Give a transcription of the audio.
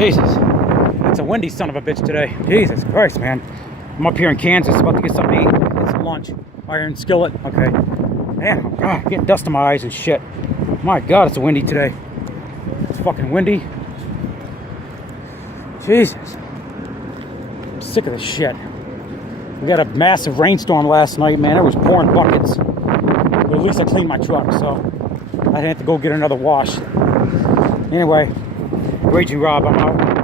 Jesus. It's a windy son of a bitch today. Jesus Christ, man. I'm up here in Kansas about to get something to eat. Get some lunch. Iron skillet. Okay. Man, oh God, I'm getting dust in my eyes and shit. My God, it's windy today. It's fucking windy. Jesus. I'm sick of this shit. We got a massive rainstorm last night, man. It was pouring buckets. But at least I cleaned my truck, so I didn't have to go get another wash. Anyway, Raging Rob, I'm out.